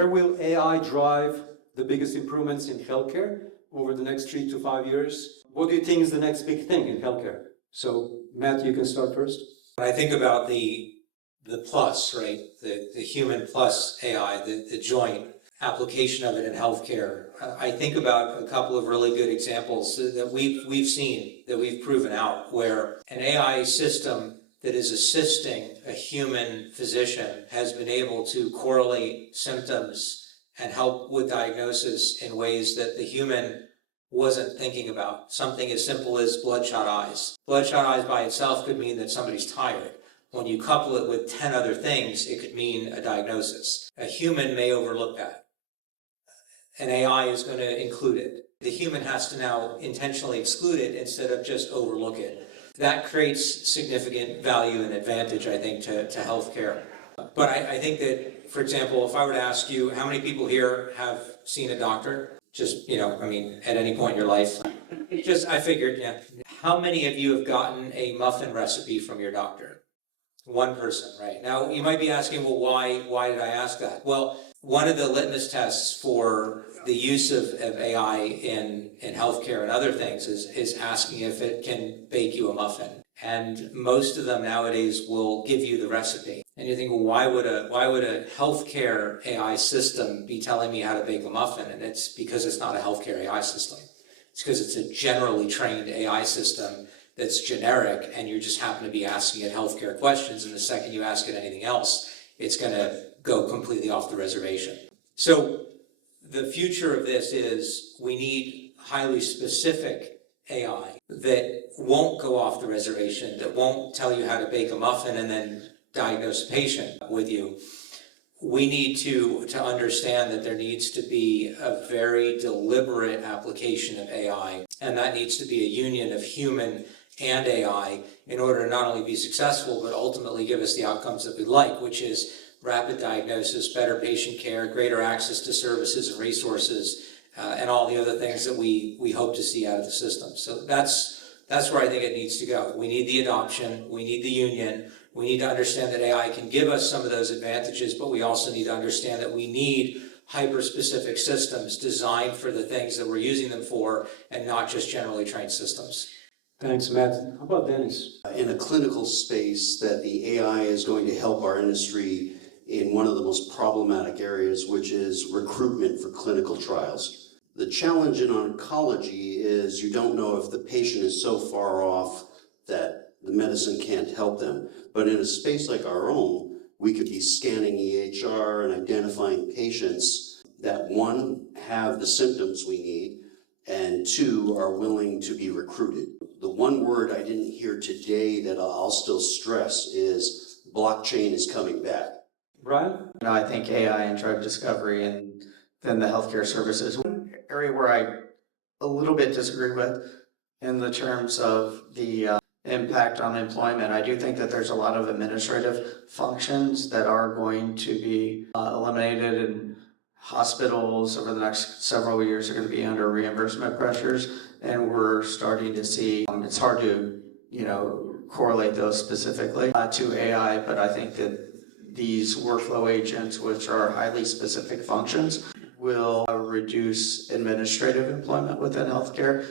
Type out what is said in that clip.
where will AI drive the biggest improvements in healthcare over the next 3 to 5 years? What do you think is the next big thing in healthcare? So, Matt, you can start first. When I think about the plus, right, the human plus AI, the joint application of it in healthcare, I think about a couple of really good examples that we've seen, that we've proven out, where an AI system that is assisting a human physician has been able to correlate symptoms and help with diagnosis in ways that the human wasn't thinking about. Something as simple as bloodshot eyes. Bloodshot eyes by itself could mean that somebody's tired. When you couple it with 10 other things, it could mean a diagnosis. A human may overlook that. An AI is going to include it. The human has to now intentionally exclude it instead of just overlook it. That creates significant value and advantage, I think, to healthcare. But I think that, for example, if I were to ask you, how many people here have seen a doctor? Just, at any point in your life. I figured, yeah. How many of you have gotten a muffin recipe from your doctor? One person, right? Now, you might be asking, well, why did I ask that? Well, one of the litmus tests for the use of AI in healthcare and other things is asking if it can bake you a muffin. And most of them nowadays will give you the recipe. And you think, well, why would a healthcare AI system be telling me how to bake a muffin? And it's because it's not a healthcare AI system. It's because it's a generally trained AI system that's generic, and you just happen to be asking it healthcare questions, and the second you ask it anything else, it's going to go completely off the reservation. So the future of this is we need highly specific AI that won't go off the reservation, that won't tell you how to bake a muffin and then diagnose a patient with you. We need to understand that there needs to be a very deliberate application of AI, and that needs to be a union of human and AI in order to not only be successful, but ultimately give us the outcomes that we like, which is rapid diagnosis, better patient care, greater access to services and resources, and all the other things that we hope to see out of the system. So that's where I think it needs to go. We need the adoption, we need the union, we need to understand that AI can give us some of those advantages, but we also need to understand that we need hyper-specific systems designed for the things that we're using them for, and not just generally trained systems. Thanks, Matt. How about Dennis? In a clinical space, that the AI is going to help our industry in one of the most problematic areas, which is recruitment for clinical trials. The challenge in oncology is you don't know if the patient is so far off that the medicine can't help them. But in a space like our own, we could be scanning EHR and identifying patients that, one, have the symptoms we need, and two, are willing to be recruited. The one word I didn't hear today that I'll still stress is blockchain is coming back. Brian? I think AI and drug discovery and then the healthcare services, one area where I a little bit disagree with in the terms of the impact on employment. I do think that there's a lot of administrative functions that are going to be eliminated, and hospitals over the next several years are going to be under reimbursement pressures, and we're starting to see, it's hard to, correlate those specifically to AI, but I think that these workflow agents, which are highly specific functions, will reduce administrative employment within healthcare.